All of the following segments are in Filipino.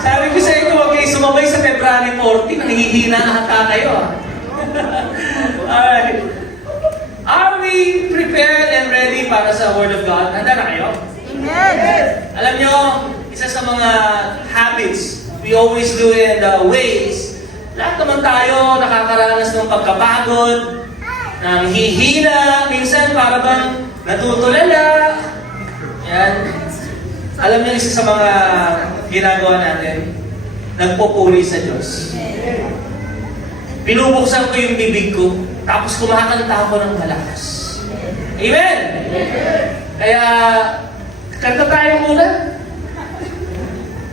Sabi ko sa inyo, huwag kayo sumabay sa February 14, nangihina ata kayo. Alright. Are we prepared and ready para sa Word of God? Handa na kayo? Amen. Alam nyo, isa sa mga habits we always do in the ways, lahat naman tayo nakakaranas ng pagkapagod, ng hihina, minsan para bang natutulala. Yan. Alam niyo, isa sa mga ginagawa natin, nagpupuri sa Diyos. Binubuksan ko yung bibig ko, tapos kumakanta ako ng malakas. Amen! Kaya, kanta tayo muna.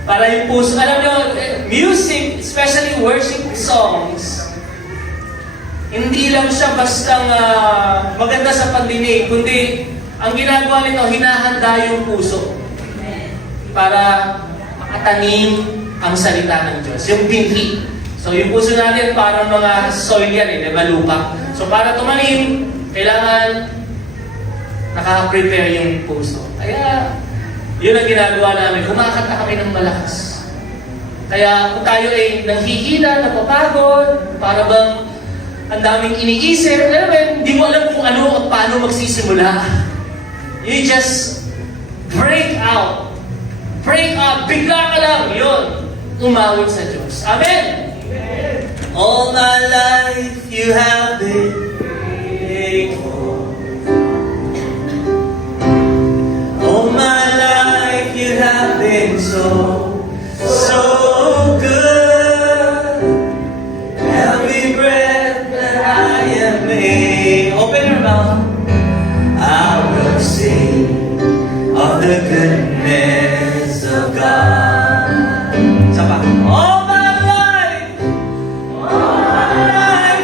Para yung puso, alam niyo, music, especially worship songs, hindi lang siya bastang maganda sa pandinig, kundi ang ginagawa nito, hinahanda yung puso para makatanim ang salita ng Diyos. Yung binhi. So yung puso natin parang mga soil yan, di ba, lupa. So para tumanim, kailangan naka-prepare yung puso. Kaya yun ang ginagawa namin. Kumakanta kami ng malakas. Kaya kung tayo ay nanghihina, napapagod, para bang ang daming iniisip, alam mo, hindi mo alam kung ano at paano magsisimula. You just break out. Break up. Bigla ka lang. Yun. Umawit sa Diyos. Amen? Amen. All my life you have been faithful. All my life you have been so good. Every breath that I am made. Open your mouth. I will sing of the goodness of God. Sapa. All my life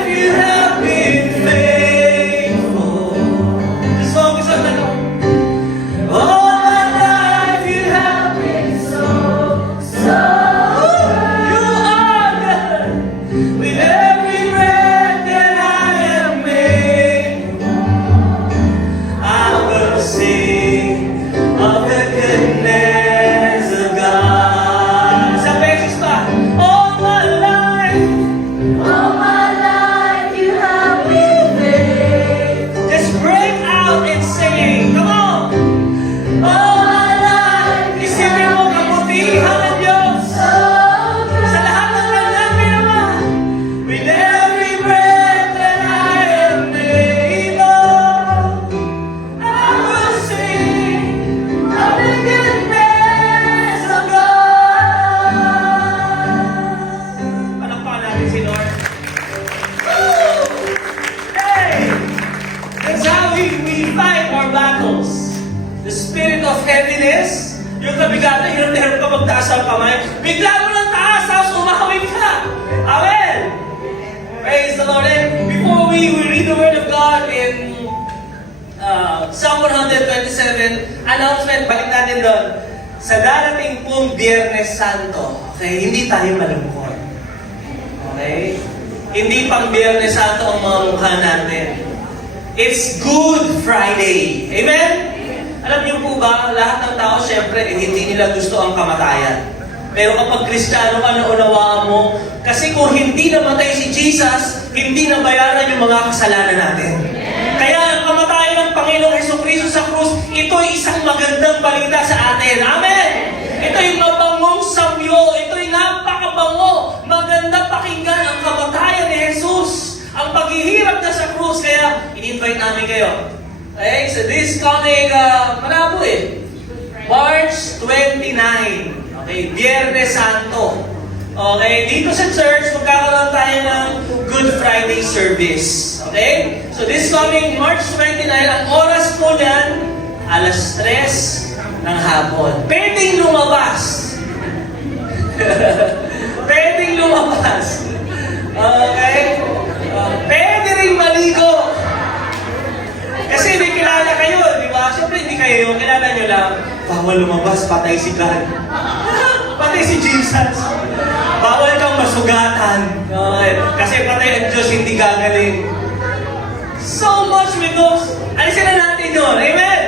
you have been faithful. This song is on the note. All my life you have been so good. You are good. With every breath that I am made, I will sing of the goodness of God. Sa beses pa. All my life you have been faithful. just break out and sing. Come on. All my life you Isipin mo kabutihan ng Diyos so good. sa lahat ng kanyang ginawa. With every breath that I am able, I will sing of the goodness of God. Palakpakan natin si Lord. Woo! Hey! That's how we fight our battles. The spirit of heaviness, yung kabigatan, hirap na hirap ka magtaas ang kamay, bigla mo lang taas, tapos umahawin ka. Amen! Praise the Lord. And before we read the Word of God in Psalm 127, announcement, balik natin doon. Sa darating pong Biyernes Santo, okay, hindi tayo malungkot. Okay? Hindi pang Biyernes Santo ang mga mukha natin. It's Good Friday. Amen? Alam niyo po ba, lahat ng tao, syempre, hindi nila gusto ang kamatayan. Pero kapag Kristiyano ka, naunawaan mo, kasi kung hindi namatay si Jesus, hindi nabayaran yung mga kasalanan natin. Kaya ang kamatayan ng Panginoong Hesukristo sa krus, ito ay isang magandang balita sa atin. Amen! Ito ay mabangong samyo, ito ay napakabango, maganda pakinggan ang kamatayan ni Jesus, ang paghihirap na sa krus. Kaya, in-invite namin kayo. Okay, so this coming, malabo March 29. Okay, Biyernes Santo. Okay, dito sa church, magkakaroon tayo ng Good Friday service. Okay? So this coming March 29, ang oras po niyan, 3:00 ng hapon. Pwedeng lumabas. Pwedeng lumabas. Okay? Pwede rin maligo. Kasi may kilala kayo, di ba? Siyempre hindi kayo, kilala nyo lang, bawal lumabas, patay si God. Patay si Jesus. Bawal kang masugatan. Okay. Kasi patay ang Diyos, hindi gagaling. So much with those. Alisin na natin yun. Amen?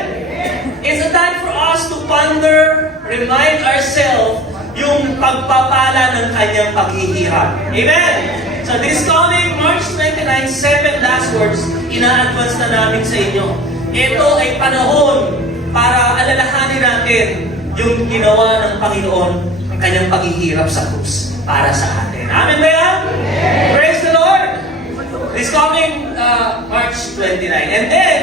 It's a time for us to ponder, remind ourselves, yung pagpapala ng kanyang paghihirap. Amen? So this coming March 29, 7 last words, ina-advance na namin sa inyo. Ito ay panahon para alalahanin natin yung ginawa ng Panginoon, ang kanyang paghihirap sa krus para sa atin. Amen ba yan? Praise the Lord! This coming March 29. And then,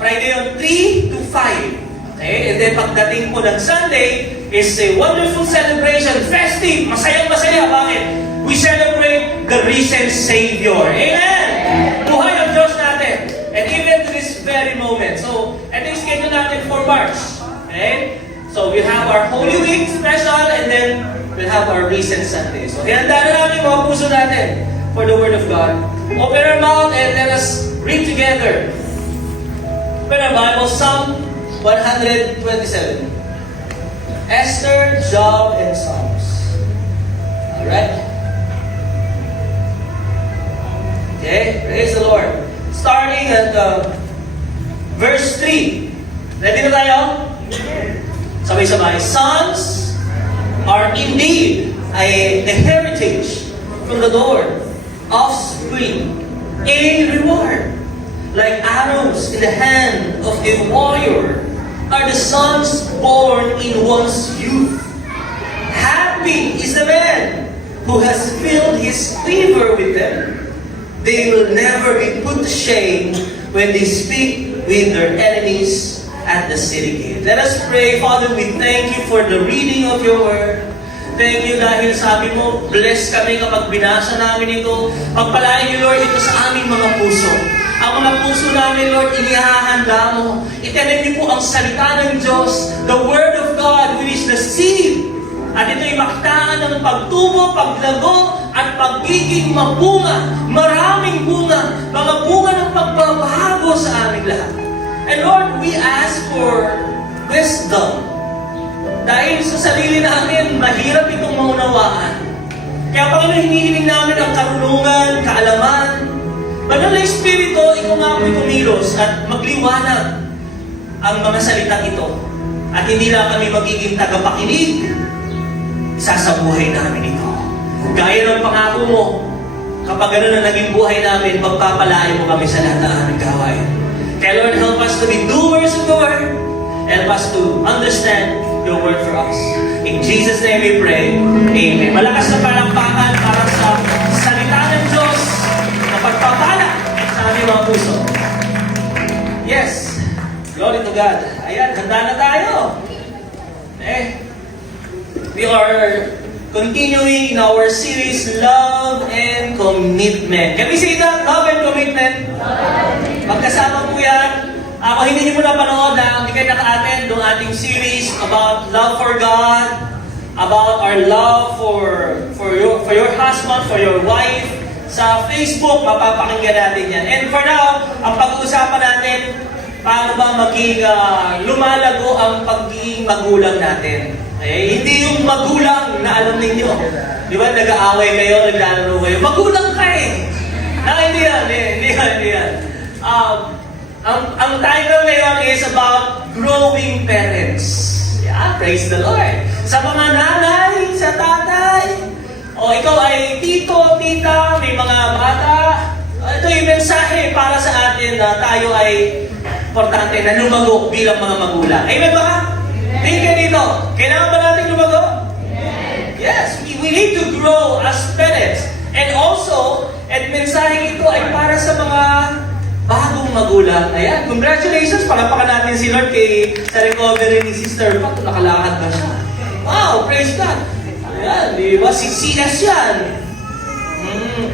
Friday on 3 to 5. Okay? And then pagdating po ng Sunday is a wonderful celebration, festive, masayang-masaya. Bakit? We celebrate the risen Savior. Amen! Buhay ang Diyos natin. And even to this very moment. So, ito yung schedule natin for March. Okay? So, we have our Holy Week special and then we'll have our recent Sunday. So, hinanda na namin mga puso natin for the Word of God. Open our mouth and let us read together. Open our Bible, Psalm 127. Esther, Job, and Psalms. Alright? Okay, praise the Lord. Starting at verse 3. Ready na tayo? Sabay-sabay. Sons are indeed a heritage from the Lord, offspring, a reward. Like arrows in the hand of a warrior are the sons born in one's youth. Happy is the man who has filled his quiver with them. They will never be put to shame when they speak with their enemies at the city gate. Let us pray. Father, we thank you for the reading of your word. Thank you dahil sabi mo, bless kami kapag binasa namin ito. Pagpalain niyo, Lord, ito sa aming mga puso. Ang mga puso namin, Lord, inihahanda mo. Itanim niyo po ang salita ng Diyos, the Word of God, which is the seed. At ito'y makitaan ng pagtubo, paglago, at pagiging mabunga. Maraming bunga. Mga bunga ng pagbabago sa aming lahat. And Lord, we ask for wisdom. Dahil sa sarili namin, mahirap itong maunawaan. Kaya Panginoon, hinihiling namin ang karunungan, kaalaman. Banal na Espiritu, ikaw nga po'y kumilos at magliwanag ang mga salitang ito. At hindi lang kami magiging tagapakinig, sasabuhay namin ito. Gaya ng pangako mo, kapag gano'n ang naging buhay namin, magpapalain mo kami sa lahat ng aming gawain. Kaya Lord, help us to be doers of the word. Help us to understand your word for us. In Jesus' name we pray. Amen. Malakas na palakpakan para sa salita ng Diyos na pagpapala sa aming mga puso. Yes. Glory to God. Ayan, handa na tayo. We are continuing in our series, Love and Commitment. Can we say that? Love and Commitment? Magkasama po yan. Kung hindi niyo po napanood na hindi kayo naka-attend ng ating series about love for God, about our love for your husband, for your wife, sa Facebook, mapapakinggan natin yan. And for now, ang pag-uusapan natin, paano ba maging lumalago ang pagiging magulang natin. Hindi yung magulang na alam ninyo. Di ba, nag-aaway kayo, naglalaro kayo. Magulang ka eh! Hindi yan. Ang title ngayon is about growing parents. Yeah, praise the Lord. Sa mga nanay, sa tatay, o ikaw ay tito, tita, may mga bata, ito yung mensahe para sa atin na tayo ay importante na lumago bilang mga magulang. Amen ba ka? Tingnan dito. Kailangan ba natin lumago? Yes, we need to grow as parents. And also, at mensahe ito ay para sa mga bagong magulang. Ayan, congratulations! Palapakan natin si Lord sa recovery ni Sister Pat. Nakalakad ba siya? Wow, praise God! Ayan, di ba? Si CS yan.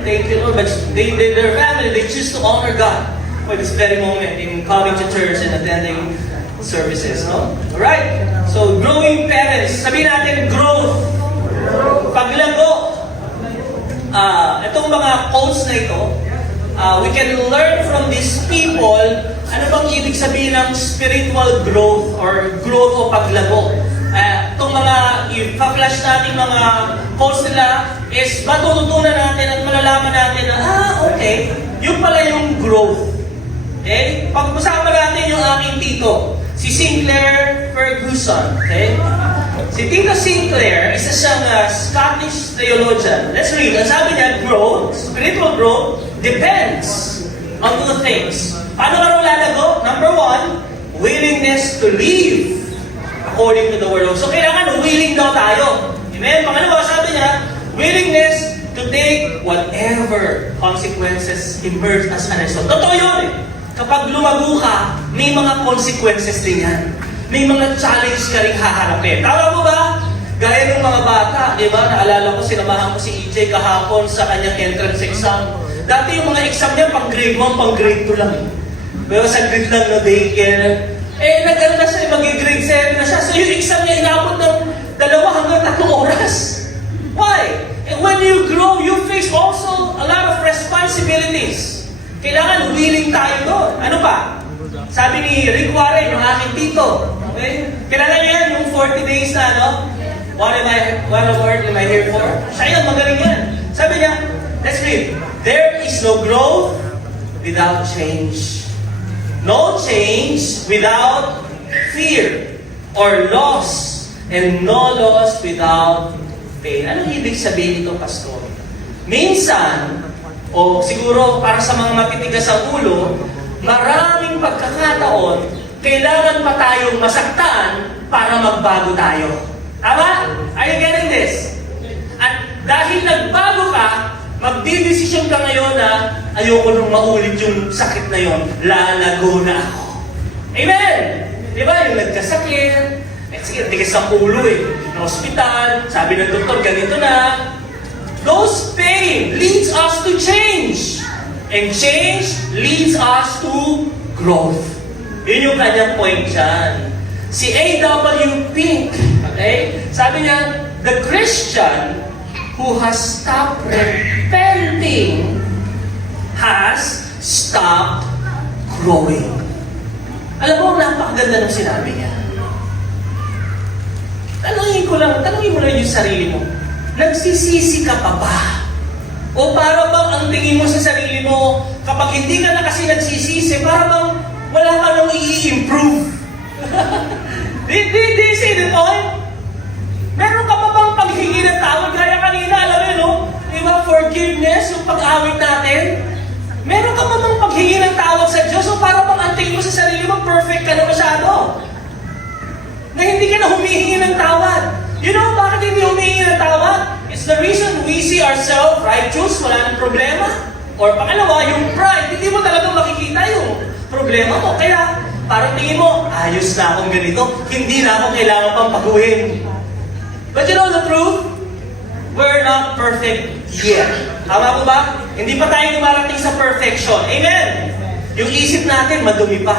Thank you, Lord. But their family, they choose to honor God for this very moment in coming to church and attending services. No? Alright? So, growing parents. Sabihin natin, growth. Paglago. Itong mga quotes na ito, we can learn from these people ano bang ibig sabihin ng spiritual growth or growth o paglago. Itong mga i-flash natin mga quotes nila is matututunan natin at malalaman natin na, okay, yun pala yung growth. Okay? Pag-usapan natin yung aking tito. Si Sinclair Ferguson, okay? Si Tito Sinclair, isa siyang Scottish theologian. Let's read. Ang sabi niya, growth, spiritual growth, depends on two things. Paano ka raw lalago? Number one, willingness to live according to the word of God. So kailangan willing daw tayo. Amen? Pangalawa, sabi niya, willingness to take whatever consequences emerge as a result. Totoo yun eh. Kapag lumago ka, may mga consequences din yan. May mga challenge ka rin haharapin. Tama mo ba? Gaya ng mga bata, di ba? Naalala ko, sinamahan ko si EJ kahapon sa kanyang entrance exam. Dati yung mga exam niya, pang grade 1, pang grade 2 lang. Pero sa grade lang na daycare. Nag-ano na siya, mag-grade 7 na siya. So yung exam niya, inabot ng 2 hanggang 3 oras. Why? And when you grow, you face also a lot of responsibilities. Kailangan willing tayo doon. Ano pa? Sabi ni Rick Warren, yung aking tito. Okay? Kilala niyo yan, yung 40 days na, no? What word am I here for? Siya yan, magaling yan. Sabi niya, let's read. There is no growth without change. No change without fear or loss. And no loss without pain. Anong ibig sabihin nito, Pastor? Minsan, o siguro para sa mga matitigas ang ulo, maraming pagkakataon, kailangan pa tayong masaktan para magbago tayo. Tama? Are you getting this? At dahil nagbago ka, magdidesisyon ka ngayon na ayoko nung maulit yung sakit na yon, lalago na ako. Amen? Di ba? Yung nagkasakit, sige, tigas ang ulo eh. Na hospital, sabi ng doktor, ganito na. Those pain leads us to change. And change leads us to growth. Yun yung kanyang point dyan. Si A.W. Pink, okay? Sabi niya, the Christian who has stopped repenting has stopped growing. Alam mo, napakaganda ng sinabi niya. Tanungin mo lang yung sarili mo. Nagsisisi ka pa ba? O para bang ang tingin mo sa sarili mo, kapag hindi ka na kasi nagsisisi, para bang wala ka nang i-improve? Did you see the point? Meron ka pa bang paghingi ng tawad? Gaya kanina, alam mo, no? Diba, forgiveness, yung pag-awit natin. Meron ka pa bang paghingi ng tawad sa Diyos? O para bang ang tingin mo sa sarili mo, perfect ka na masyado? Na hindi ka na humihingi ng tawad. You know bakit hindi humihingi ng tawad? It's the reason we see ourselves righteous, wala nang problema. Or pangalawa, yung pride, hindi mo talaga makikita yung problema mo. Kaya, parang tingin mo, ayos na akong ganito, hindi na ako kailangan pang paguhin. But you know the truth? We're not perfect yet. Tama po ba? Hindi pa tayo dumarating sa perfection. Amen? Yung isip natin, madumi pa.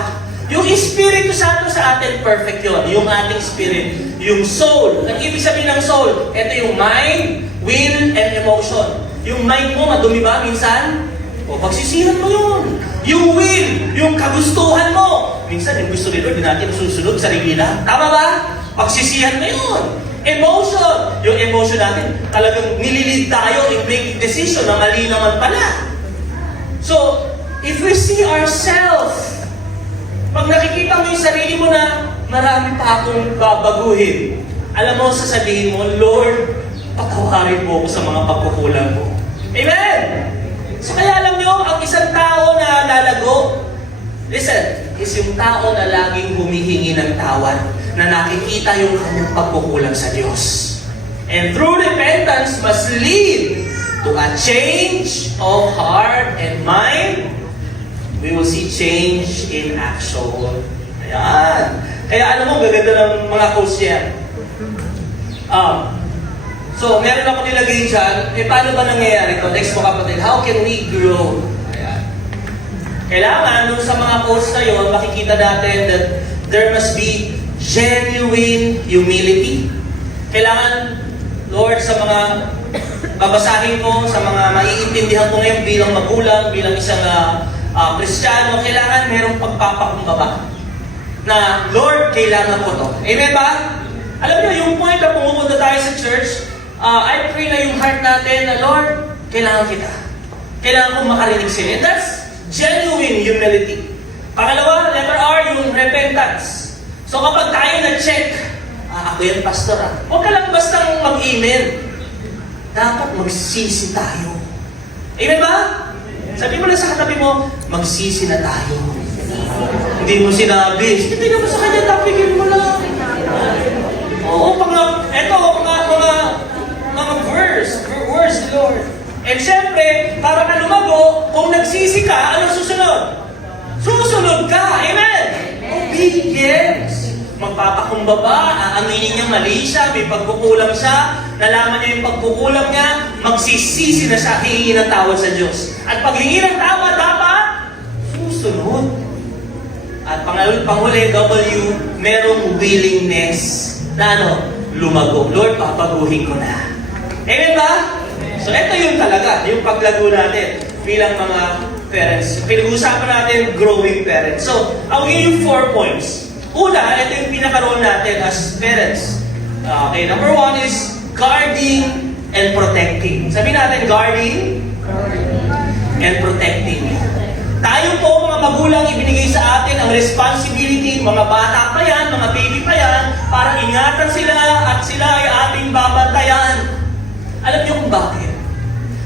Yung Espiritu Santo sa atin, perfect yun. Yung ating spirit. Yung soul. Ang ibig sabihin ng soul, ito yung mind, will, and emotion. Yung mind mo, madumi ba minsan? O, pagsisihan mo yun. Yung will, yung kagustuhan mo. Minsan, yung gusto nito, hindi natin susunod, sarili lang. Tama ba? Pagsisihan mo yun. Emotion. Yung emotion natin, talagang nililid tayo in making decision na mali naman pala. So, if we see ourselves, pag nakikita mo yung sarili mo na marami pa akong babaguhin, alam mo, sasabihin mo, Lord, patawarin mo ako sa mga pagkukulang mo. Amen? So kaya alam nyo, ang isang tao na lalago, listen, is yung tao na laging humihingi ng tawad, na nakikita yung kanyang pagkukulang sa Diyos. And through repentance must lead to a change of heart and mind. We will see change in action. Ayan. Kaya alam mo, gaganda ng mga quotes yan. So, meron ako nilagay dyan. Paano ba nangyayari ito? Next po kapatid, how can we grow? Ayan. Kailangan, dun sa mga quotes na yun, makikita natin that there must be genuine humility. Kailangan, Lord, sa mga babasahin ko, sa mga maiintindihan ko ngayon bilang magulang, bilang isang Kristiyano, kailangan merong pagpapakumbaba. Na, Lord, kailangan ko to. Amen ba? Alam niyo, yung point na pumupunta tayo sa church, I pray na yung heart natin na, Lord, kailangan kita. Kailangan kong makarinig sila. And that's genuine humility. Pangalawa, letter R, yung repentance. So kapag tayo na-check, ako yan, pastor, huwag ka lang bastang mag-amen. Dapat magsisi tayo. Amen ba? Sabi mo lang sa katabi mo, magsisi na tayo. Hindi mo sinabi. Sige, tingnan mo sa kanya, tapigin mo lang. Oo, mga verse, Lord. And syempre, para ka lumago, kung nagsisi ka, ano susunod? Susunod ka. Amen? Obedience. Magpapakumbaba, aaminin niya mali siya, may pagkukulang siya, nalaman niya yung pagkukulang niya, magsisisi na siya, hihingi ng tawad sa Diyos. At paghingi ng tawad, dapat susunod. At panghuli, W, merong willingness na lumago. Lord, papaguhin ko na. Amen ba? So, ito yung talaga, yung paglago natin bilang mga parents. Pinag-uusapan natin, growing parents. So, I'll give you 4 points. Una, ito yung pinaka-role natin as parents. Okay, number 1 is guarding and protecting. Sabihin natin, guarding and protecting. Tayo po, mga magulang, ibinigay sa atin ang responsibility, mga bata pa yan, mga baby pa yan, para ingatan sila at sila ay ating babantayan. Alam niyo kung bakit?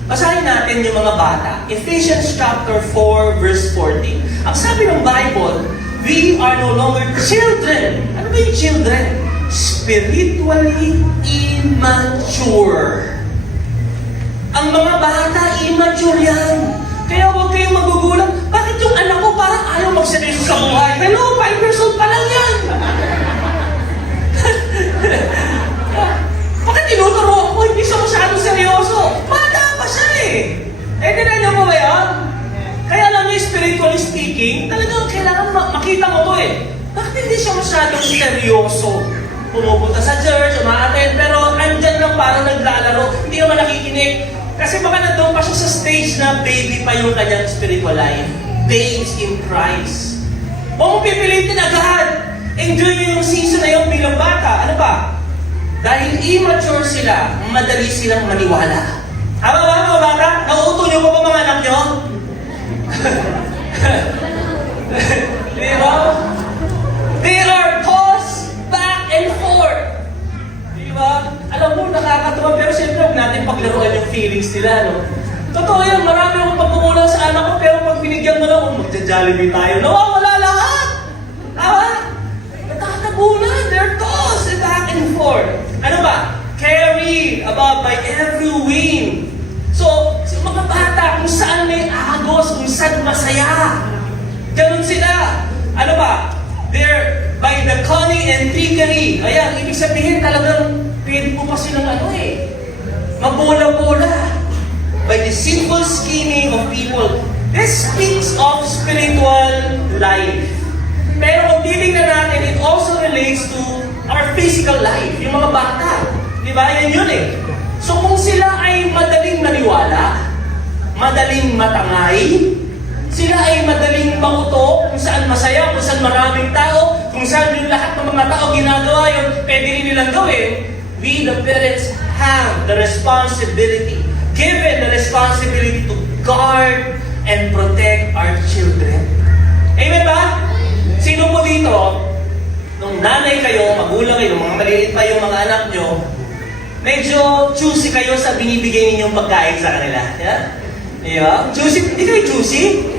Basahin natin yung mga bata. Ephesians chapter 4, verse 14. Ang sabi ng Bible, we are no longer children. Ano ba yung children? Spiritually immature. Ang mga bata, immature yan. Kaya huwag kayong magugulat. Bakit yung anak ko parang ayaw magseryoso sa buhay? Hello, 5 years old pa lang yan. Bakit tinuturo ako? Hindi siya masyadong seryoso. Bata pa siya eh. Tinan niyo po ba yan? Kaya lang yung spiritually speaking, talagang kailangan makita mo to eh. Bakit hindi siya masyadong seryoso? Pumupunta sa church, umaattend, pero andyan lang parang naglalaro, hindi naman nakikinig. Kasi baka nandun pa siya sa stage na baby pa yung kanyang spiritual life. Babes in Christ. Huwag mo pipilitin agad. Enjoy nyo yung season na yung bilang bata. Ano ba? Dahil immature sila, madali silang maniwala. Tama ba mga bata? Nauuto nyo pa ba mga anak nyo? Di ba? They are tossed back and forth. Di ba? Alam mo, nakakatuwa, pero siyempre huwag natin paglaruan yung feelings nila, no? Totoo yan, marami akong pagkukulang sa anak ko, pero pag binigyan mo na, magja-jollibee tayo, nawawala lahat! Tama? Nakakagulan, they're tossed back and forth. Ano ba? Carried about by every wind. So, sa mga bata, kung saan may agos, kung saan masaya. Ganun sila. Ano ba? They're by the cunning and trickery. Ayan, ibig sabihin talagang pwede mo pa silang mabola-bola. By the sinful scheming of people. This speaks of spiritual life. Pero kung titignan natin, it also relates to our physical life. Yung mga bata. Di ba? Yan yun eh. So kung sila ay madaling maniwala, madaling matangay, sila ay madaling mauto kung saan masaya, kung saan maraming tao, kung saan yung lahat ng mga tao ginagawa yun, pwede rin nilang gawin. We, the parents, have the responsibility, given the responsibility to guard and protect our children. Amen ba? Sino po dito, nung nanay kayo, magulang kayo, mga maliliit pa yung mga anak nyo, medyo choosy kayo sa binibigay ninyong pagkain sa kanila. Yeah? Yeah? Choosy? Hindi kayo choosy?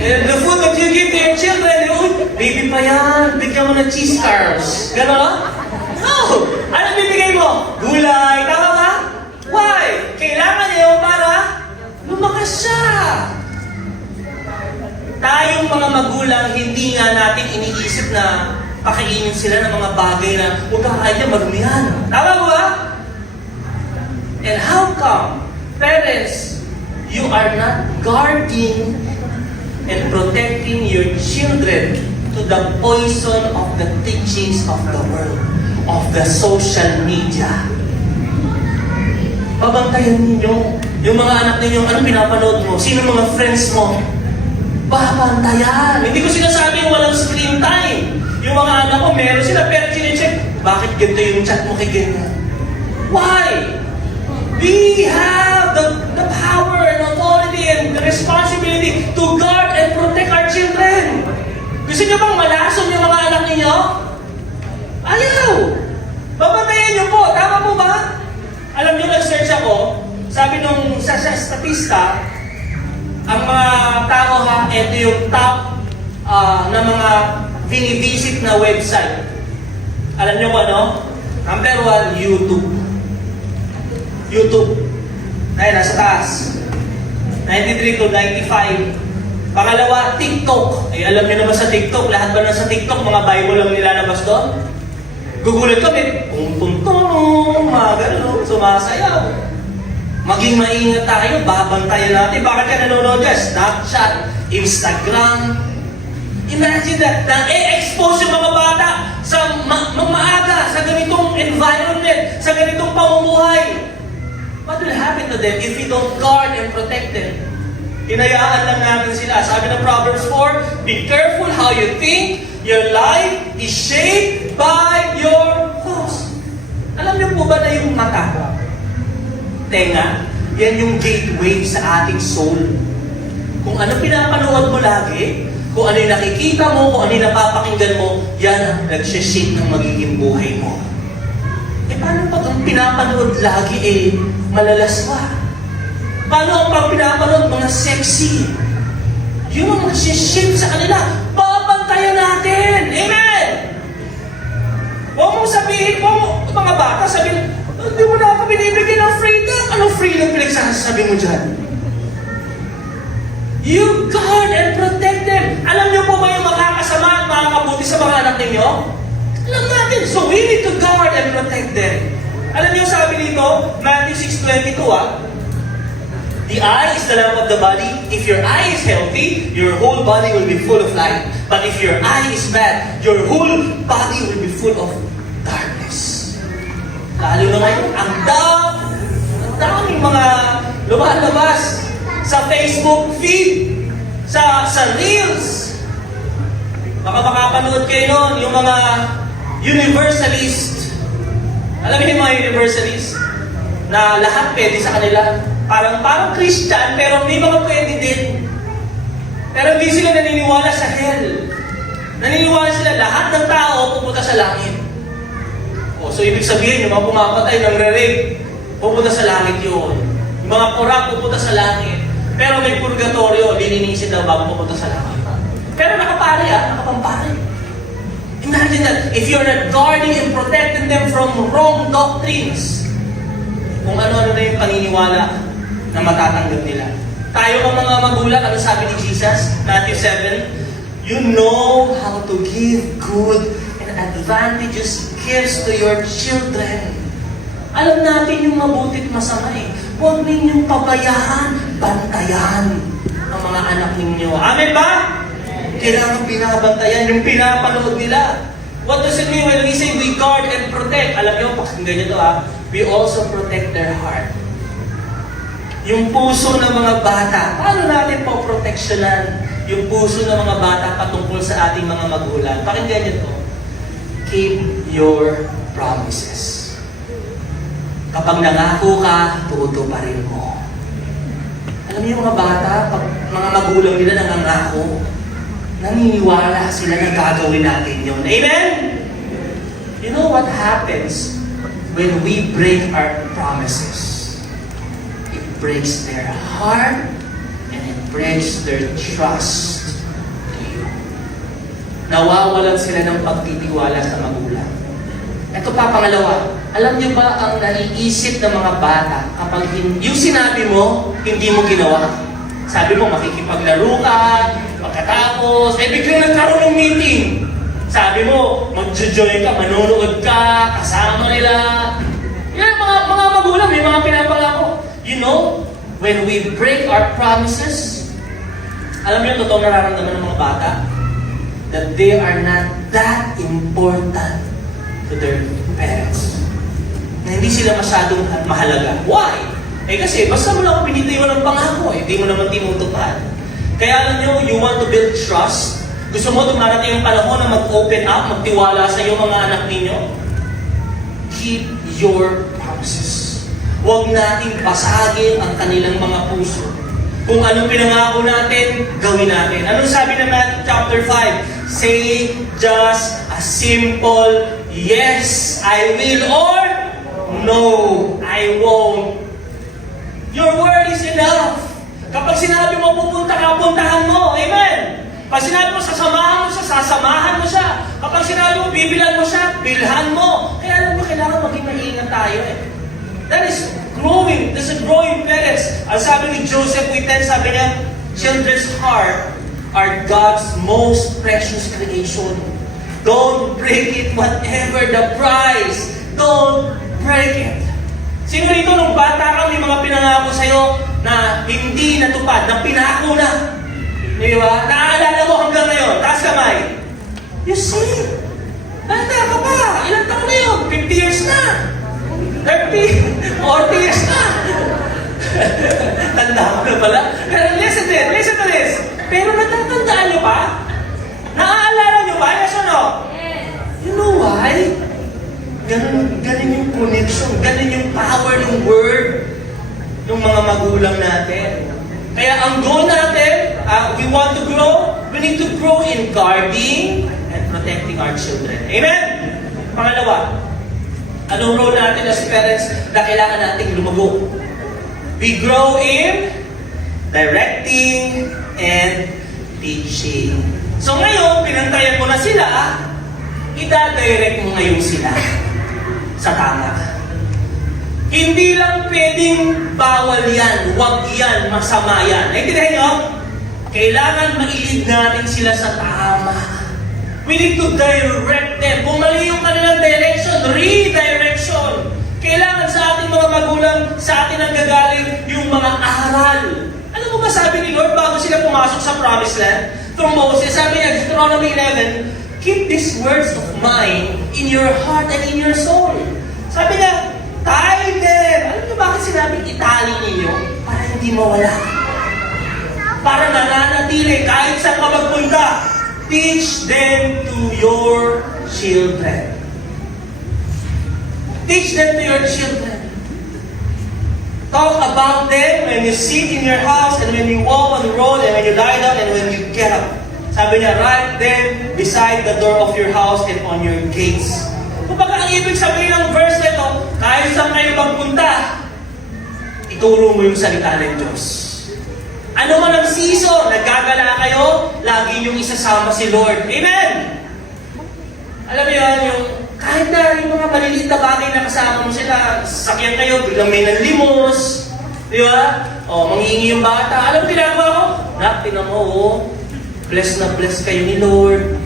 The food that you give to your children, baby pa yan, bigyan mo ng cheese carbs. Gano'n? No! Ano bibigay mo? Gulay. Tama ba? Why? Kailangan niya yung para lumakas siya. Tayong mga magulang, hindi nga natin iniisip na pakainin sila ng mga bagay na huwag kang kaya madumihan. Tama ba? And how come, parents, you are not guarding and protecting your children to the poison of the teachings of the world, of the social media? Pabantayan ninyo yung mga anak ninyo, anong pinapanood mo? Sino mga friends mo? Babantayan. Hindi ko sinasabi yung walang screen time. Yung mga anak ko, meron sila, pero chinecheck, bakit ganito yung chat mo kay ganyan? Why? We have the power and authority and the responsibility to guard and protect our children. Gusto niyo bang malason yung mga anak ninyo? sabi nung sa statista, ang mga tao ito yung top na mga vini-visit na website. Alam niyo kung ano? Number 1, YouTube. YouTube. Ay, nasa taas. 93 to 95. Pangalawa, TikTok. Ay, alam niyo naman sa TikTok, lahat ba na sa TikTok, mga Bible lang nilalabas doon? Gugulat kami, tung-tung-tung, mga gano'n, sumasayaw. Maging maingat tayo, babantayan natin. Bakit ka nanonood dyan? Snapchat, Instagram. Imagine that, na-expose yung mga bata sa maaga, sa ganitong environment, sa ganitong pamumuhay. What will happen to them if we don't guard and protect them? Hinayaan lang natin sila. Sabi ng Proverbs 4, be careful how you think. Your life is shaped by your thoughts. Alam niyo po ba na yung mata, tenga, yan yung gateway sa ating soul. Kung ano pinapanood mo lagi, kung ano yung nakikita mo, kung ano yung napapakinggan mo, yan ang nagsishape ng magiging buhay mo. Eh paano pag ang pinapanood lagi malalaswa? Paano ang pag pinapanood mga sexy? Yun ang magsishape sa kanila. Babantayan natin! Amen! Huwag mong sabihin mo, mga bata, sabihin, hindi mo na ako binibigyan ng freedom. Anong freedom pinagsasabi mo dyan? You guard and protect them. Alam niyo po ba yung makakasama at makakabuti sa mga anak ninyo? Alam natin. So we need to guard and protect them. Alam niyo sabi dito, Matthew 6:22, the eye is the lamp of the body. If your eye is healthy, your whole body will be full of light. But if your eye is bad, your whole body will be full of darkness. Lalo na ngayon, ang daming mga lumalabas sa Facebook feed, sa Reels. Baka makapanood kayo nun, yung mga universalist. Alam niyo yung mga universalist? Na lahat pwede sa kanila. Parang Christian, pero may mga pwede din. Pero hindi sila naniniwala sa hell. Naniniwala sila lahat ng tao pupunta sa langit. So ibig sabihin, yung mga pumapatay ng rape, pupunta sa langit yun. Yung mga kurap pupunta sa langit. Pero may purgatorio, lilinisin daw bago pupunta sa langit. Pero nakapampare. Imagine that, if you're not guarding and protecting them from wrong doctrines, kung ano-ano na yung paniniwala na matatanggap nila. Tayo mga magulang, ano sabi ni Jesus? Matthew 7, you know how to give good and advantageous gifts to your children. Alam natin yung mabuti at masama Huwag ninyong pabayaan, bantayan ang mga anak ninyo. Amen ba? Kailangan binabantayan yung pinapanood nila. What does it mean when we say we guard and protect? Alam niyo, pakinggan niyo ito we also protect their heart. Yung puso ng mga bata, paano natin po-protectionan yung puso ng mga bata patungkol sa ating mga magulang? Pakinggan niyo ito. Keep your promises. Kapag nangako ka, tutuparin mo. Alam niyo mga bata, pag mga magulang nila nangangako, naniniwala sila na gagawin natin yun. Amen? You know what happens when we break our promises? It breaks their heart and it breaks their trust to you. Nawawalan sila ng pagtitiwala sa magulang. Ito pa, pangalawa. Alam niyo ba ang naiisip ng mga bata kapag yung sinabi mo, hindi mo ginawa? Sabi mo, makikipaglaro ka, pagkatapos, biglang nagkaroon ng meeting. Sabi mo, mag-join ka, manonood ka, kasama nila. Yan, mga magulang, may mga pinapangako. You know, when we break our promises, alam niyo, totoong nararamdaman ng mga bata, that they are not that important to their parents. Na hindi sila masyadong mahalaga. Why? Kasi basta mo lang ako pinitayuan ng pangako, hindi mo naman tinutupad. Kaya alam niyo, you want to build trust? Gusto mo dumarating ang panahon na mag-open up, magtiwala sa iyong mga anak ninyo? Keep your promises. Huwag nating basagin ang kanilang mga puso. Kung anong pinangako natin, gawin natin. Anong sabi ng Matthew chapter 5? Say just a simple, yes, I will, or no, I won't. Kapag sinabi mo pupunta ka, puntahan mo. Amen. Pag sinabi mo sasamahan mo siya, sasamahan mo siya. Kapag sinabi mo bibilan mo siya, bilhan mo. Kaya alam mo, kailangan maging maingat tayo eh. That is growing. That's a growing parents. Ang sabi ni Joseph Witten, sabi niya, children's heart are God's most precious creation. Don't break it whatever the price. Don't break it. Sino rito nung bata ka, may mga pinangako sa'yo na hindi natupad, na pinako na? Di ba? Naaalala mo hanggang ngayon. Taas kamay. You see? Bata ka pa. Ilang taon na yun? 50 years na. 30, 40 years na. Tanda ko na pala. Pero listen to this. Pero natatandaan nyo pa? Naaalala nyo ba? Yes or no? You know why? Ganun yung connection. Ganun yung power ng word ng mga magulang natin. Kaya ang goal natin, we want to grow, we need to grow in guarding and protecting our children. Amen? Pangalawa, anong role natin as parents na kailangan nating lumago? We grow in directing and teaching. So ngayon, pinantayan mo na sila, ida-direct mo ngayon sila sa tama. Hindi lang pwedeng bawal yan, huwag yan, masama yan. Naintindihan nyo? Kailangan mailid natin sila sa tama. We need to direct them. Kung mali yung kanilang direction, redirection. Kailangan sa ating mga magulang, sa atin ang gagaling yung mga aral. Ano mo ba sabi ni Lord bago sila pumasok sa promised land? Through Moses, sabi niya, Deuteronomy 11, keep these words of mine in your heart and in your soul. Sabi niya, tie them. Alam niyo bakit sinabing itali ninyo? Para hindi mawala. Para nananatili kahit saan ka magpunta. Teach them to your children. Teach them to your children. Talk about them when you sit in your house and when you walk on the road and when you lie down and when you get up. Sabi niya, write them beside the door of your house and on your gates. Kumbaga ang ibig sabihin ng verse nito, kahit saan kayo magpunta, ituro mo yung salita ng Diyos. Ano man ang season, nagagala kayo, lagi niyong isasama si Lord. Amen! Alam mo yan, yung kahit na yung mga maliliit na bagay na kasama mo sila, sakyan kayo, biglang may nanlimos, di ba? O, manghihingi yung bata. Alam mo ginagawa ko? Nak, tinan mo, bless na bless kayo ni Lord.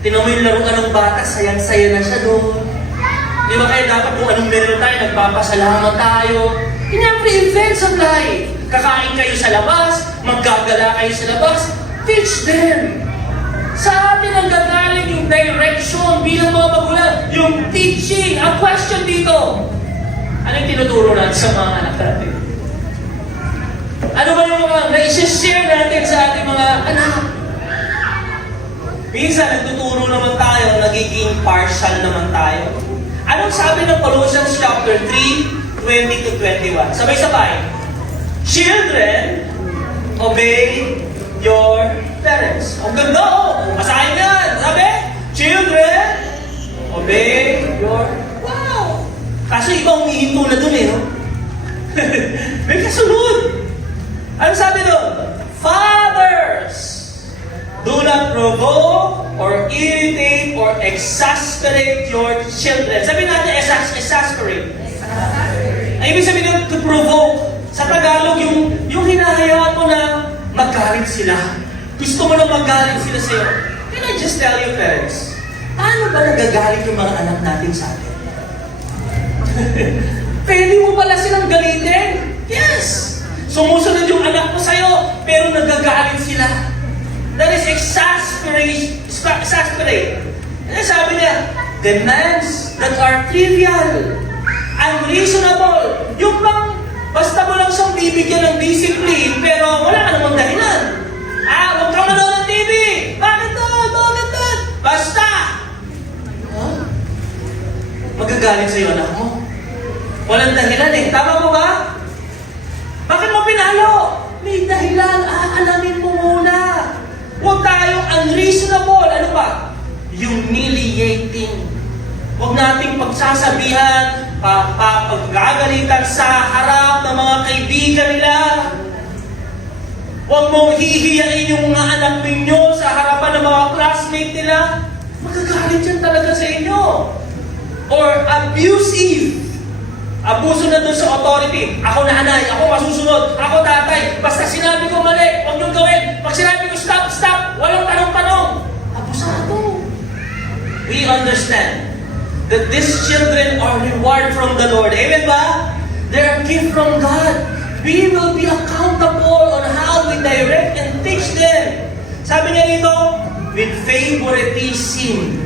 Tinan mo yung laruan ng bata, sayang-saya na siya doon. Di ba kaya dapat kung anong meron tayo, nagpapasalamat tayo. In every events of life, kakain kayo sa labas, maggagala kayo sa labas, teach them. Sa atin ang gagaling yung direction bilang mga magulang, yung teaching. Ang question dito, anong tinuturo natin sa mga anak natin? Ano ba yung mga na-share natin sa ating mga anak? Minsan, nagtuturo naman tayo, nagiging partial naman tayo. Anong sabi ng Colossians chapter 3, 20 to 21? Sabay-sabay. Children, obey your parents. Ang ganda, oh! Masahin yan! Sabi, children, obey your... Wow! Kaso iba humihinto na dun eh, no? May kasunod! Ano sabi doon? Fathers! Do not provoke or irritate or exasperate your children. Sabi natin, exasperate. Ang ibig sabihin nyo, to provoke. Sa Tagalog, yung hinahayaan mo na magalit sila. Gusto mo na magalit sila sa'yo. Can I just tell you, parents, paano ba nagagalit yung mga anak natin sa atin? Pwede mo pala silang galitin? Yes! Sumusunod yung anak mo sa'yo, pero nagagalit sila. That is exasperate. Ano sabi niya? Demands that are trivial, unreasonable. Yung bang, basta mo lang siyang bibigyan ng discipline, pero wala ka namang dahilan. Huwag kang manood ng TV. Bakit doon? Bakit doon? Basta! Huh? Magagalit sa'yo anak mo. Walang dahilan eh. Tama mo ba? Bakit mo pinalo? May dahilan. Alamin mo muna. Huwag tayong unreasonable. Ano ba? Humiliating. Huwag nating pagsasabihan, paggagalitan sa harap ng mga kaibigan nila. Huwag mong hihiyain yung mga anak ninyo sa harapan ng mga classmate nila. Magagalit yan talaga sa inyo. Or abusive. Abuso na doon sa authority. Ako nanay, ako masusunod, ako tatay. Basta sinabi ko mali, huwag niyong gawin. Pag sinabi ko stop, stop. Walang tanong-tanong. Abusado. We understand that these children are reward from the Lord. Amen ba? They're a gift from God. We will be accountable on how we direct and teach them. Sabi niya dito, with favoritism.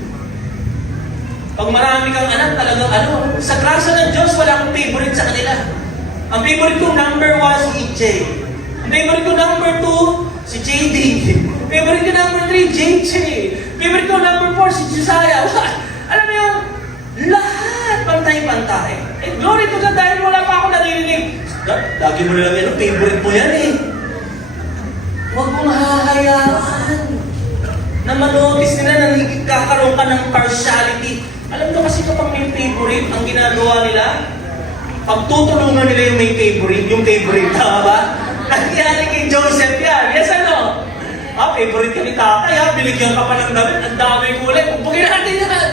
Pag marami kang anak, talagang sa grasa ng Diyos, wala akong favorite sa kanila. Ang favorite ko, number 1, si EJ. Ang favorite ko, number 2, si JD. Favorite ko, number 3, JJ. Favorite ko, number 4, si Josiah. Alam mo yun, lahat pantay-pantay. And glory to God, dahil wala pa ako naririnig. Lagi mo na lang yan, favorite mo yan eh. Huwag mong hahayaan na manotice nila na nagkakaroon ka ng partiality. Alam mo kasi kapag may favorite, ang ginagawa nila, pagtutulungan nila yung may favorite, tama ba? Nangyari kay Joseph yan. Yes, ano? Favorite ka ni tatay, binigyan ka pa ng damit, ang dami kulay, pupugin natin yan.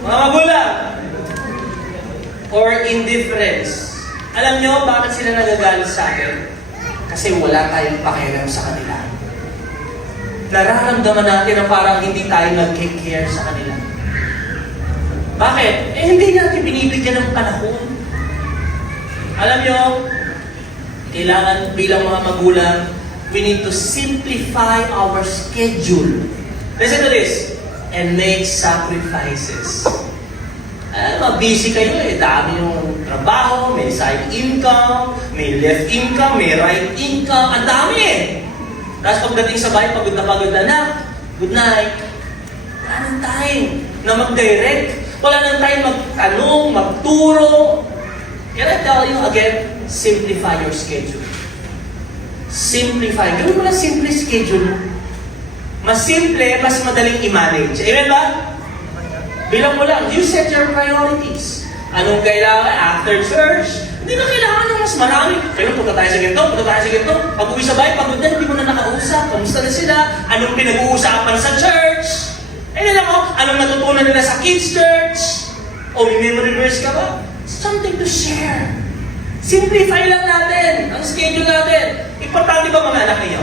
Mga magulang. Or indifference. Alam nyo, bakit sila nagagalit sa akin? Kasi wala tayong pakialam sa kanila. Nararamdaman natin na parang hindi tayo nag-care sa kanila. Bakit? Hindi natin binibigyan ng panahon. Alam nyo, kailangan bilang mga magulang, we need to simplify our schedule. Listen to this. And make sacrifices. Busy kayo eh. Dami yung trabaho, may side income, may left income, may right income. Ang dami eh. Tapos pagdating sa bahay, pagod na, good night. Wala nang time na mag-direct. Wala nang time magtanong, magturo. Can I tell you again, simplify your schedule. Simplify. Gawin mo na simple schedule. Mas simple, mas madaling i-manage. Amen ba? Bilang mo lang, you set your priorities. Anong kailangan after church? Hindi na kailangan ng mas marami. Pero punta tayo sa ganito. Pag uwi sa bahay, pagod na, hindi mo na nakausap. Kamusta na sila? Anong pinag-uusapan sa church? Alam mo, anong natutunan nila sa kids' church? O may memory verse ka ba? Something to share. Simplify lang natin ang schedule natin. Importante ba mga anak niyo?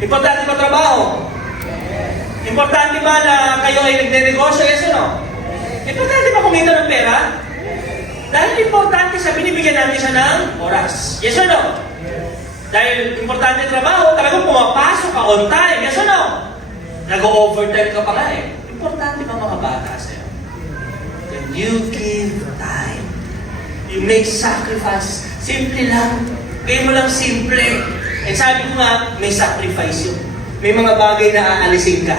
Importante ba trabaho? Importante ba na kayo ay nagne-negosyo? Yes o no? Importante ba kumita ng pera? Dahil importante siya, binibigyan natin siya ng oras. Yes or no? Dahil importante trabaho, talagang pumapasok ka on time. Yes or no? Nag-overtime ka pa nga eh. Importante ba mga bata sa'yo? Then you give time. You make sacrifices. Simple lang. Gawin mo lang simple. And sabi ko nga, may sacrifice yun. May mga bagay na aalisin ka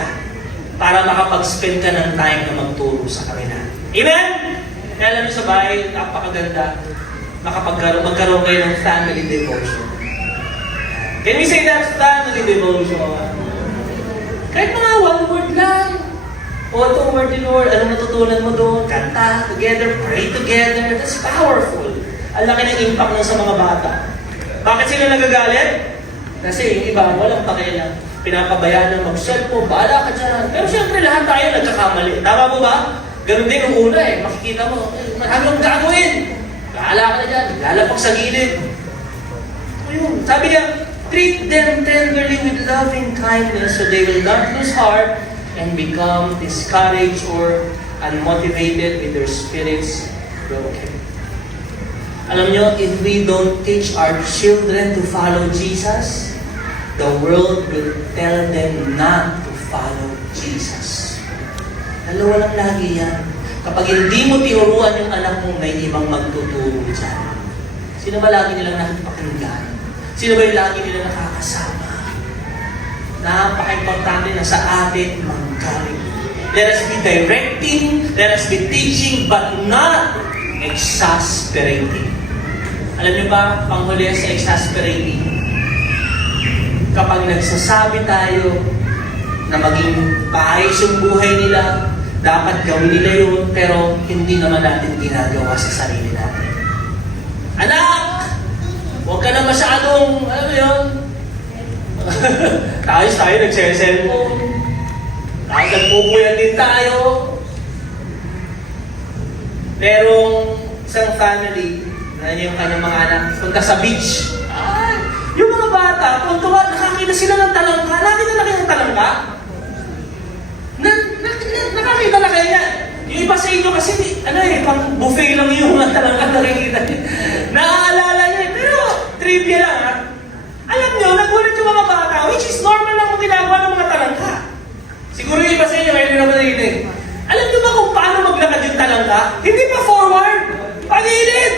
para makapag-spend ka ng time na magturo sa kanila. Amen? Kaya alam niyo sa bahay, napakaganda magkaroon kayo ng family devotion. Can we say that family devotion? Kahit mga one word lang. O itong word ni Lord, anong natutunan mo doon? Kanta together, pray together. That's powerful. Ang laki ng impact nun sa mga bata. Bakit sila nagagalit? Kasi yung iba, walang pakialam. Pinapabayaan ng mag-cellphone, bahala ka dyan. Pero siyempre lahat tayo nagkakamali. Tama mo ba? Ganun din yung una eh. Makikita mo, anong gagawin? Bahala ka na dyan. Lalapag sa gilid. Ayun. Sabi niya, treat them tenderly with loving kindness so they will not lose heart and become discouraged or unmotivated with their spirits broken. Alam nyo, if we don't teach our children to follow Jesus, the world will tell them not to follow Jesus. Dalawa lang lagi yan. Kapag hindi mo tinuruan yung anak mo, may ibang magtuturo dyan. Sino ba lagi nilang nakipakinggan? Sino ba yung lagi nilang nakakasama? Napaka-importante na sa atin manggaling. Let us be directing, let us be teaching, but not exasperating. Alam niyo ba, panghuli sa exasperating? Kapag nagsasabi tayo na maging maayos yung buhay nila, dapat gawin nila yun, pero hindi naman natin ginagawa sa sarili natin. Anak, Huwag ka na masyadong, alam mo yun, tayo nagse-cellphone. Tapos nagpupuyan din tayo. Merong isang family, na yung kanyang mga anak, punta sa beach. Ay, yung mga bata, tuntuwa, nakakita sila ng talangka. Nakita na kayo ng talangka? Nakakita na kayo yan. Yung iba sa inyo kasi, pang buffet lang yung mga talangka nakikita niyo. Naaalala niyo, pero trivia lang ha. Alam niyo, nagulat yung mga bata, which is normal lang kung ginagawa ng mga talangka. Siguro yung iba sa inyo, ngayon na marinig. Alam niyo ba kung paano maglakad yung talangka? Hindi pa forward, pagilid.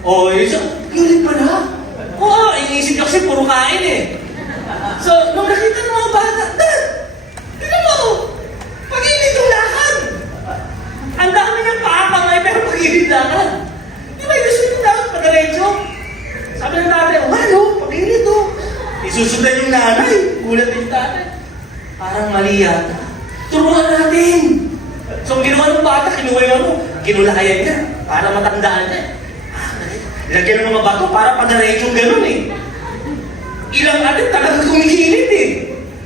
Oh, gilid pa na? Oo, iniisip niyo kasi puro kain eh. So, nung nakita ng mga bata, Dad, tignan mo, pagilid yung lakad. Ang dami niyang paakangay, pero pagilid lakad. Di ba, gusto niyo dapat pag-diretso? Sabi ng tatay, ano, pagilid o. Isusundan yung nanay, gulat din yung tatay. Parang mali yata. Turuan natin. So, ang ginawa ng bata, kinuha yung kinulayan niya, para matandaan niya. Ilagyan ng mga bato para pag-diretsong gano'n eh. Ilang attempt talaga kumihilid eh.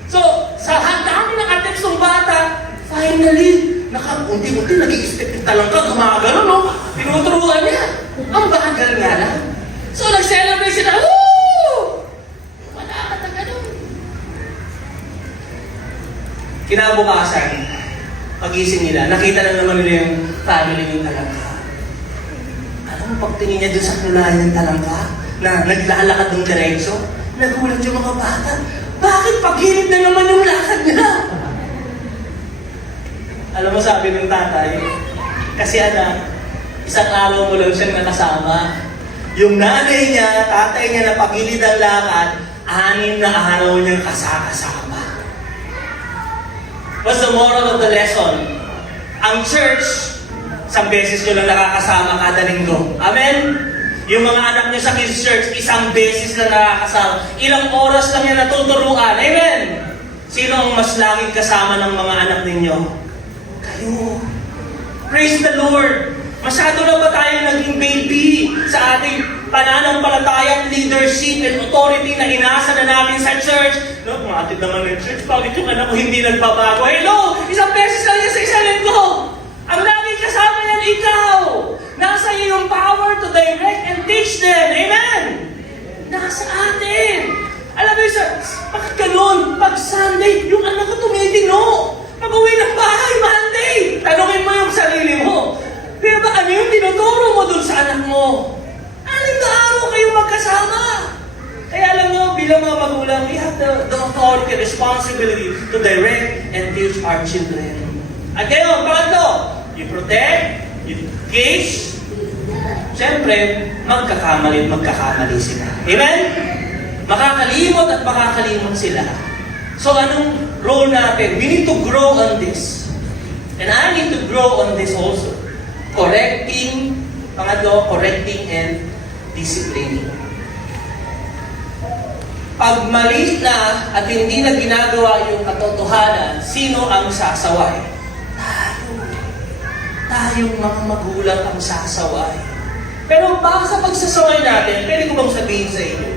So, sa dami ng attempts ng bata, finally, unti-unti nag-i-step yung talangka, gumagano, no? Tinuturuan niya. Ang bagal nga lang. So, nag-celebrate sila, woo! Wala ka na gano'n. Kinabukasan, pagising nila, nakita na naman nila yung family ng talangka. Alam mo, pagtingin niya doon sa kinulayan ng talangka, na naglalakad ng diretso, nagulat yung mga bata. Bakit paghilit na naman yung lakad nila? Alam mo, sabi ng tatay, kasi anak, isang araw mo lang siyang nakasama. Yung nanay niya, tatay niya na paghilit ang lakad, 6 na araw niyang kasama. What's the moral of the lesson? Ang church, isang beses nyo lang nakakasama kada linggo. Amen? Yung mga anak nyo sa Kids Church, isang beses lang nakakasama. Ilang oras lang yan natuturuan. Amen? Sino ang mas laging kasama ng mga anak ninyo? Kayo. Praise the Lord. Masyado na ba tayo naging baby sa ating pananampalatayang leadership and authority na inasa na natin sa church? No, kumatid naman ng church. Bakit yung anak ko hindi nagbabago? Hello! Isang beses lang yan sa isang linggo! Ang laging kasama yan, ikaw! Nasa iyo yung power to direct and teach them. Amen? Nasa atin. Alam mo yun, bakit ganun? Pag Sunday, yung anak ko tumitino. Pag uwi ng bahay, Monday. Tanungin mo yung sarili mo. Pero ba ano yung tinuturo mo dun sa anak mo? 6 na araw kayo magkasama. Kaya alam mo, bilang mga magulang, we have the authority, responsibility to direct and teach our children. At kayo, pangatlo, you protect, you teach. Siyempre, magkakamali sila. Amen? Makakalimot at makakalimot sila. So, anong role natin? We need to grow on this. And I need to grow on this also. Correcting and disciplining. Pag mali na at hindi na ginagawa yung katotohanan, sino ang sasaway? Tayong mga magulang ang sasaway. Pero baka sa pagsasaway natin, pwede ko bang sabihin sa inyo?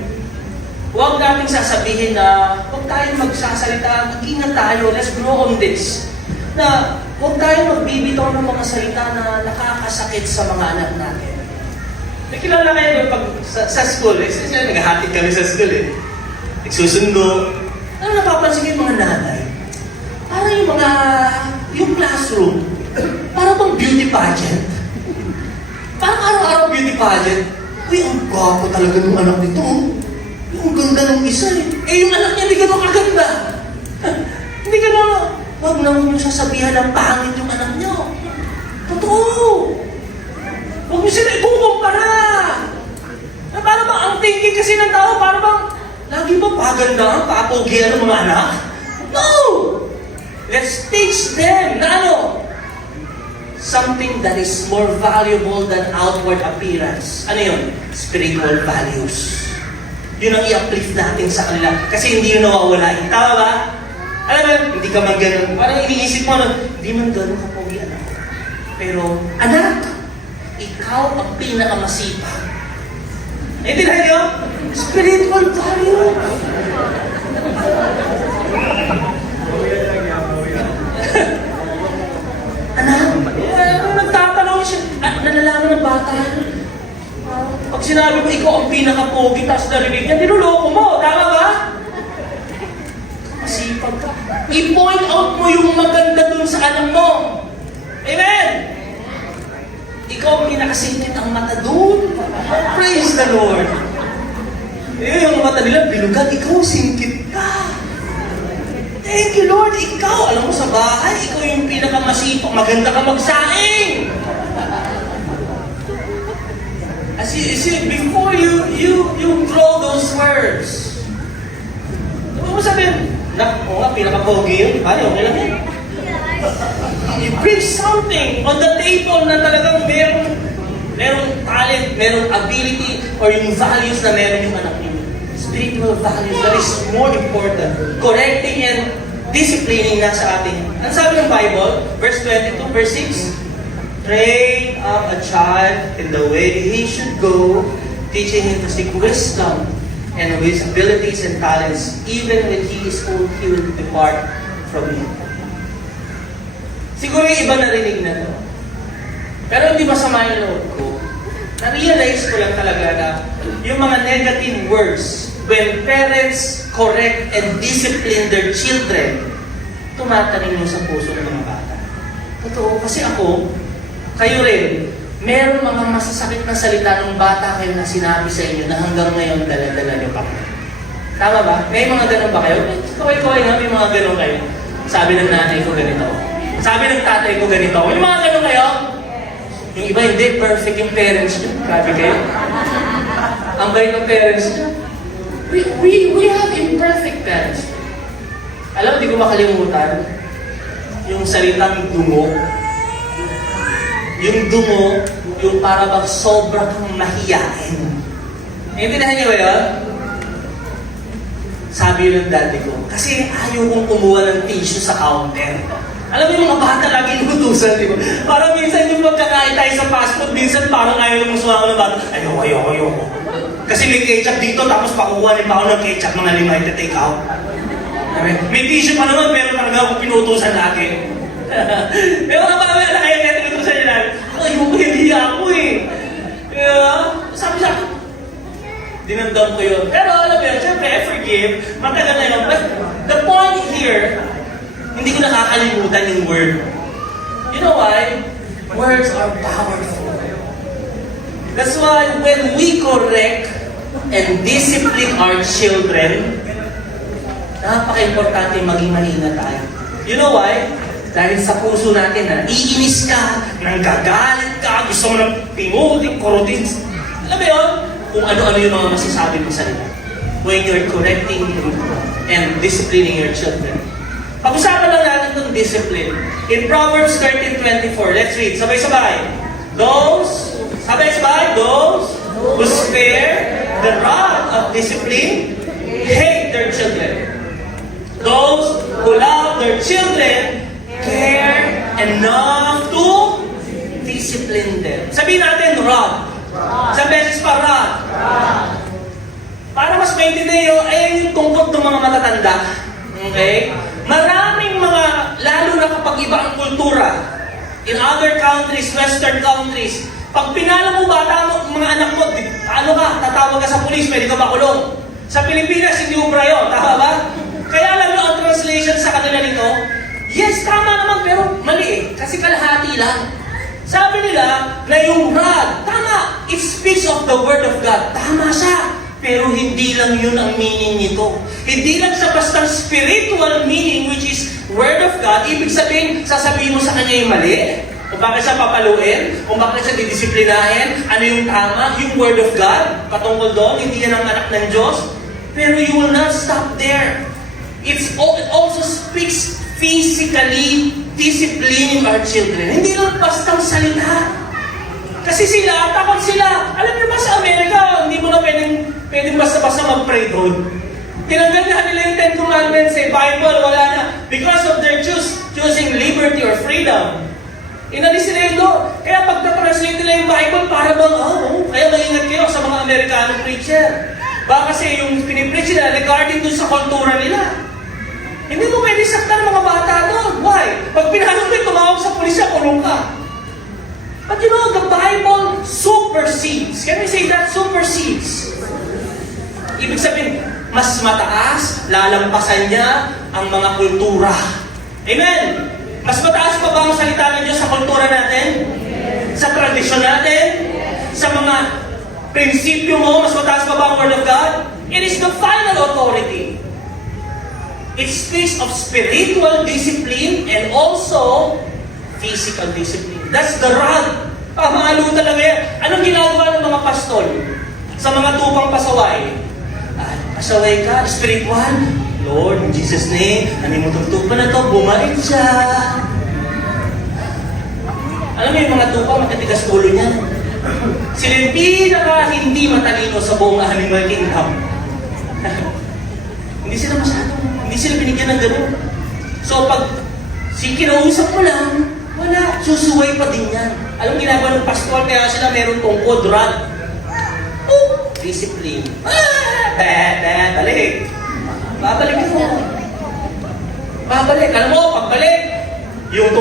Huwag natin sasabihin na huwag tayong magsasalita, mag-ingat tayo, let's grow on this. Na huwag tayong magbibitaw ng mga salita na nakakasakit sa mga anak natin. Nakilala kayo pag sa school, naghahatid kami sa school eh. Nagsusundo. Ano napapansin yung mga nanay? Parang yung classroom, parang bang beauty pageant. Parang araw-araw beauty pageant. Uy, ang gwapo talaga ng anak nito. Yung ganda ng isa eh. Yung anak niya, hindi ganun kaganda. Hindi ganun. Huwag naman yung sasabihan ng pangit yung anak niyo. Totoo. Huwag niyo sila ikukumpara. Para bang ang thinking kasi ng tao, para bang lagi ba paganda, papogian ng mga anak? No! Let's teach them na something that is more valuable than outward appearance. Ano yun? Spiritual values. Yun ang i-uplift natin sa kanila. Kasi hindi yun nawawala. Tama ba? Alam mo, hindi ka man ganun. Parang iniisip mo hindi man ganun kapogi anak. Pero, anak, ikaw ang pinakamasipag. Naintindihan niyo? Spiritual value. Nagtatanong siya. Nalalaman ng bata. Pag sinabi mo, ikaw ang pinaka-pogi, tapos narinig niya, niloloko mo. Tama ba? Masipag ka. I-point out mo yung maganda dun sa anak mo. Amen? Ikaw ang pinakasingit ang mata dun. Praise the Lord. Yung mata nila, bilugan, ikaw singkit ka. Thank you, Lord. Ikaw, alam mo sa bahay, ikaw yung pinakamasipag. Maganda ka magsaing. As you see, before you throw those words, ano mo sabihin? Oo nga, pinaka-pogi yun. Di ba? Okay lang yun. You bring something on the table na talagang merong talent, merong ability, or yung values na meron yung anak niyo. Spiritual values, that is more important. Correcting and disciplining na sa atin. Ano sabi ng Bible? Verse 22, verse 6. Train up a child in the way he should go, teaching him to seek wisdom and his abilities and talents. Even when he is old, he will depart from him. Siguro yung iba narinig na to. Pero hindi masama yung loob ko. Na-realize ko lang talaga na yung mga negative words, when parents correct and discipline their children, tumatanim mo sa puso ng mga bata. Totoo, kasi ako, kayo rin, meron mga masasakit na salita ng bata kayo na sinabi sa inyo na hanggang ngayon dala-dala nyo pa. Tama ba? May mga ganun ba kayo? Kaway-kaway nga, may mga ganun kayo. Sabi ng nanay ko ganito. Sabi ng tatay ko ganito. May mga ganun kayo? Yung iba hindi, perfect yung parents nyo. Grabe kayo. Ang bait ng parents nyo. We have imperfect parents. Alam, hindi ko makalimutan yung salitang dungo. Yung dungo, yung para bang sobra kang mahiyain. Naintindihan niyo ba yun? Sabi yun ng daddy ko, kasi ayaw kong kumuha ng tissue sa counter. Alam mo yung mga bata lagi inutusan, di ba? Parang minsan yung pagkakain tayo sa fast food, minsan parang ayaw nung masuha ng bata. Ayoko. Kasi may ketchup dito, tapos pakukuha pa ako ng ketchup, mga 5 ita-take out. May tissue pa naman, pero talaga akong pinutusan lagi. Pero kapag na kaya pinutusan niya namin, ayoko, hindi ako eh. Kaya, sabi sa akin, dinamdam ko yun. Pero alam mo yun, syempre, I forgive, matagal na yun. But the point here, hindi ko nakakalimutan yung word. You know why? Words are powerful. That's why when we correct and discipline our children, napaka-importante maging mahina tayo. You know why? Dahil sa puso natin na iinis ka, nanggagalit ka, gusto mo ng pingutin, kurutin. Alam mo yun? Kung ano-ano yung mga masasabi mo sa nila. When you're correcting and disciplining your children. Pag-usapan lang natin itong discipline. In Proverbs 13:24, let's read. Sabay-sabay. Those who spare the rod of discipline hate their children. Those who love their children care enough to discipline them. Sabihin natin, rod. Sa beses pa, rod. Para mas maintindihan yung tungkol ng mga matatanda. Okay? Maraming mga, lalo na kapag iba ang kultura, in other countries, western countries, pag pinala mo bata mo, mga anak mo, ano ka, tatawag ka sa pulis, pwede ka makulong. Sa Pilipinas, hindi ubra yun, tama ba? Kaya alam nyo ang translation sa kanila nito, yes, tama naman, pero mali eh, kasi kalahati lang. Sabi nila na yung rod, tama, it speaks of the Word of God, tama siya. Pero hindi lang yun ang meaning nito. Hindi lang sa bastang spiritual meaning, which is Word of God, ibig sabihin, sasabihin mo sa kanya yung mali, kung bakit siya papaluin, kung bakit siya didisiplinahin, ano yung tama, yung Word of God, patungkol doon, hindi yan ang anak ng Diyos. Pero you will not stop there. It also speaks physically disciplining our children. Hindi lang bastang salita. Kasi sila, takot sila. Alam niyo ba sa Amerika, hindi mo na pwedeng basta-basta mag-pray doon. Tinanggal na nila yung 10 Commandments eh. Bible, wala na. Because of their choosing liberty or freedom. Inalis nila yung law. Kaya pag na-translate nila yung Bible, para bang, kaya maingat kayo sa mga Americanong preacher. Baka kasi yung pinipreach nila regarding dun sa kultura nila. Hindi mo pwede saktan ng mga bata doon. Why? Pag pinanong mo, tumawag sa pulisya, kulong ka. But you know, the Bible supersedes. Can we say that? Supersedes. Ibig sabihin, mas mataas, lalampasan niya ang mga kultura. Amen? Mas mataas pa ba ang salita ng Diyos sa kultura natin? Sa tradisyon natin? Sa mga prinsipyo mo, mas mataas pa ba ang Word of God? It is the final authority. It speaks of spiritual discipline and also physical discipline. That's the rod. Pamalo talaga yan. Anong ginagawa ng mga pastol sa mga tupang pasaway? Pasaway ka, spiritual. Lord, in Jesus' name, ano mo tupa na to, bumalik siya. Alam mo yung mga tupang matitigas ulo niya. Sila yung pinaka hindi matalino sa buong animal kingdom. Hindi sila binigyan ng ganun. So pag kinausap mo lang, wala, susuway pa din yan. Alam ginagawa ng pastor, kaya sila meron tungkod, rod. Discipline. Balik. Babalik mo. Babalik. Alam mo, pagbalik, yung